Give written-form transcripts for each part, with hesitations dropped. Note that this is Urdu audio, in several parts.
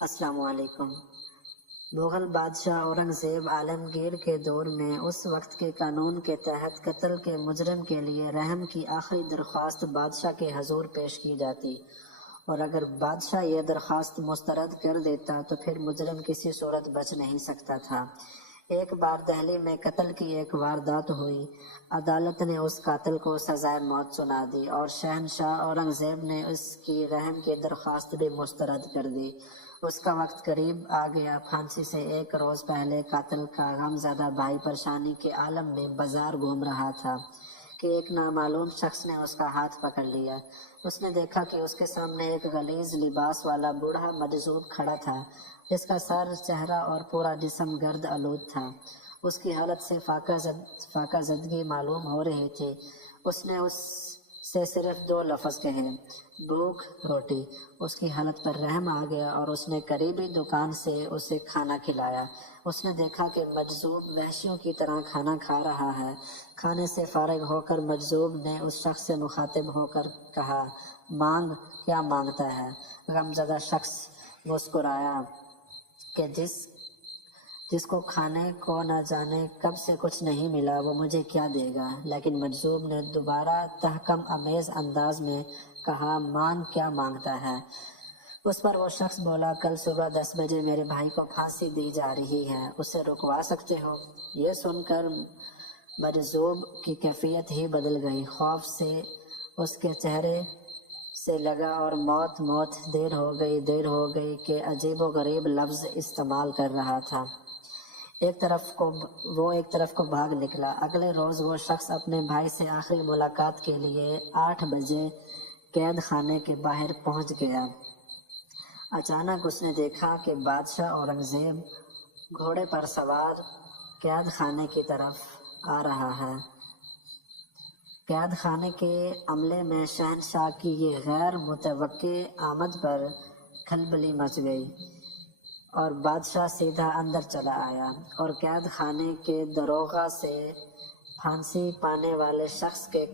السلام علیکم۔ مغل بادشاہ اورنگزیب عالمگیر کے دور میں اس وقت کے قانون کے تحت قتل کے مجرم کے لیے رحم کی آخری درخواست بادشاہ کے حضور پیش کی جاتی، اور اگر بادشاہ یہ درخواست مسترد کر دیتا تو پھر مجرم کسی صورت بچ نہیں سکتا تھا۔ ایک بار دہلی میں قتل کی ایک واردات ہوئی، عدالت نے اس قاتل کو سزائے موت سنا دی اور شہنشاہ اورنگزیب نے اس کی رحم کی درخواست بھی مسترد کر دی۔ اس کا وقت قریب آ گیا۔ پھانسی سے ایک روز پہلے قاتل کا غمزدہ بھائی پریشانی کے عالم میں بازار گھوم رہا تھا کہ ایک نامعلوم شخص نے اس کا ہاتھ پکڑ لیا۔ اس نے دیکھا کہ اس کے سامنے ایک غلیظ لباس والا بوڑھا مجذوب کھڑا تھا، جس کا سر، چہرہ اور پورا جسم گرد آلود تھا۔ اس کی حالت سے فاقہ زدگی معلوم ہو رہی تھی۔ اس نے اس سے صرف 2 لفظ کہے، بھوک روٹی۔ اس کی حالت پر رحم آ گیا اور اس نے قریبی دکان سے اسے کھانا کھلایا۔ اس نے دیکھا کہ مجذوب وحشیوں کی طرح کھانا کھا رہا ہے۔ کھانے سے فارغ ہو کر مجذوب نے اس شخص سے مخاطب ہو کر کہا، مانگ، کیا مانگتا ہے؟ غمزدہ شخص مسکرایا کہ جس کو کھانے کو نہ جانے کب سے کچھ نہیں ملا وہ مجھے کیا دے گا؟ لیکن مجذوب نے دوبارہ تحکم آمیز انداز میں کہا، مانگ، کیا مانگتا ہے؟ اس پر وہ شخص بولا، کل صبح 10 بجے میرے بھائی کو پھانسی دی جا رہی ہے، اسے رکوا سکتے ہو؟ یہ سن کر مجذوب کی کیفیت ہی بدل گئی۔ خوف سے اس کے چہرے سے لگا اور موت دیر ہو گئی کہ عجیب و غریب لفظ استعمال کر رہا تھا۔ ایک طرف کو بھاگ نکلا۔ اگلے روز وہ شخص اپنے بھائی سے آخری ملاقات کے لیے 8 بجے قید خانے کے باہر پہنچ گیا۔ اچانک اس نے دیکھا کہ بادشاہ اورنگزیب گھوڑے پر سوار قید خانے کی طرف آ رہا ہے۔ قید خانے کے عملے میں شہنشاہ کی یہ غیر متوقع آمد پر کھلبلی مچ گئی اور بادشاہ سیدھا اندر چلا آیا اور قید خانے کے داروغہ سے پھانسی پانے والے شخص کے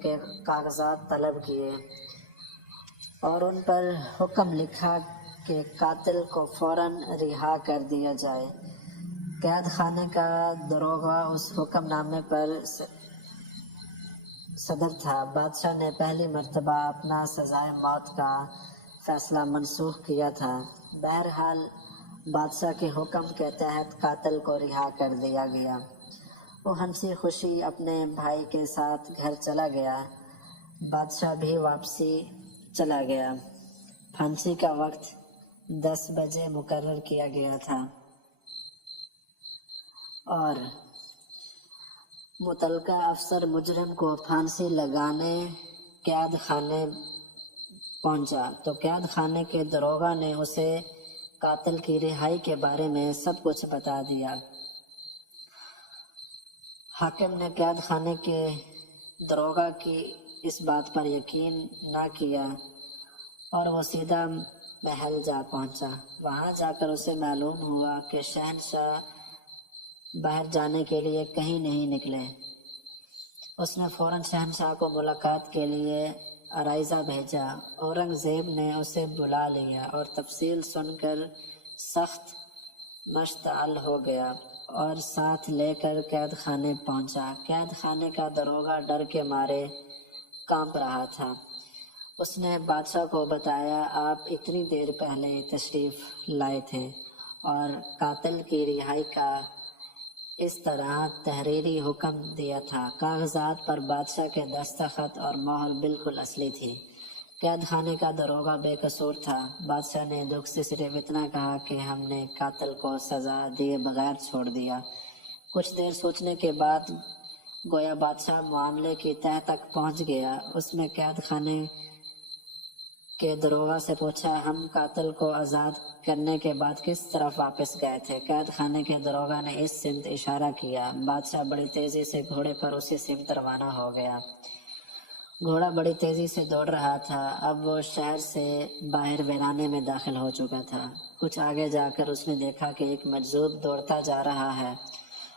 کاغذات طلب کیے اور ان پر حکم لکھا کہ قاتل کو فوراً رہا کر دیا جائے۔ قید خانے کا داروغہ اس حکم نامے پر صدر تھا۔ بادشاہ نے پہلی مرتبہ اپنا سزائے موت کا فیصلہ منسوخ کیا تھا۔ بہرحال بادشاہ کے حکم کے تحت قاتل کو رہا کر دیا گیا۔ وہ ہنسی خوشی اپنے بھائی کے ساتھ گھر چلا گیا۔ بادشاہ بھی واپسی چلا گیا۔ پھانسی کا وقت 10 بجے مقرر کیا گیا تھا اور متعلقہ افسر مجرم کو پھانسی لگانے قید خانے پہنچا تو قید خانے کے داروغہ نے اسے قاتل کی رہائی کے بارے میں سب کچھ بتا دیا۔ حاکم نے قید خانے کے داروغہ کی اس بات پر یقین نہ کیا اور وہ سیدھا محل جا پہنچا۔ وہاں جا کر اسے معلوم ہوا کہ شہنشاہ باہر جانے کے لیے کہیں نہیں نکلے۔ اس نے فوراً شہنشاہ کو ملاقات کے لیے عرائضہ بھیجا۔ اورنگزیب نے اسے بلا لیا اور تفصیل سن کر سخت مشتعل ہو گیا اور ساتھ لے کر قید خانے پہنچا۔ قید خانے کا داروغہ ڈر کے مارے کانپ رہا تھا۔ اس نے بادشاہ کو بتایا، آپ اتنی دیر پہلے تشریف لائے تھے اور قاتل کی رہائی کا اس طرح تحریری حکم دیا تھا۔ کاغذات پر بادشاہ کے دستخط اور مہر بالکل اصلی تھی۔ قید خانے کا داروغہ بے قصور تھا۔ بادشاہ نے دکھ سے صرف اتنا کہا کہ ہم نے قاتل کو سزا دیے بغیر چھوڑ دیا۔ کچھ دیر سوچنے کے بعد گویا بادشاہ معاملے کی تہہ تک پہنچ گیا۔ اس نے قید خانے کے داروغہ سے پوچھا، ہم قاتل کو آزاد کرنے کے بعد کس طرف واپس گئے تھے؟ قید خانے کے داروغہ نے اس سمت اشارہ کیا۔ بادشاہ بڑی تیزی سے گھوڑے پر اسی سمت روانہ ہو گیا۔ گھوڑا بڑی تیزی سے دوڑ رہا تھا۔ اب وہ شہر سے باہر ویرانے میں داخل ہو چکا تھا۔ کچھ آگے جا کر اس نے دیکھا کہ ایک مجذوب دوڑتا جا رہا ہے۔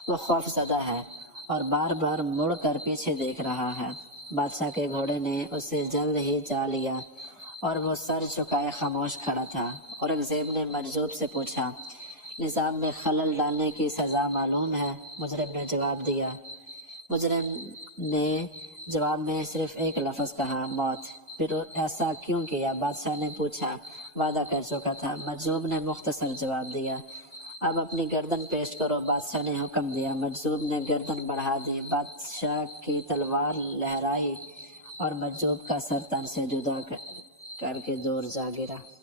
وہ خوف زدہ ہے اور بار بار مڑ کر پیچھے دیکھ رہا ہے۔ بادشاہ کے گھوڑے نے اسے جلد ہی جا لیا اور وہ سر جھکائے خاموش کھڑا تھا۔ اورنگزیب نے مجذوب سے پوچھا، نظام میں خلل ڈالنے کی سزا معلوم ہے؟ مجرم نے جواب دیا۔ مجرم نے جواب میں صرف ایک لفظ کہا، موت۔ پھر ایسا کیوں کیا؟ بادشاہ نے پوچھا۔ وعدہ کر چکا تھا، مجذوب نے مختصر جواب دیا۔ اب اپنی گردن پیش کرو، بادشاہ نے حکم دیا۔ مجذوب نے گردن بڑھا دی، بادشاہ کی تلوار لہرائی اور مجذوب کا سر تن سے جدا کر کے دور جا گرا۔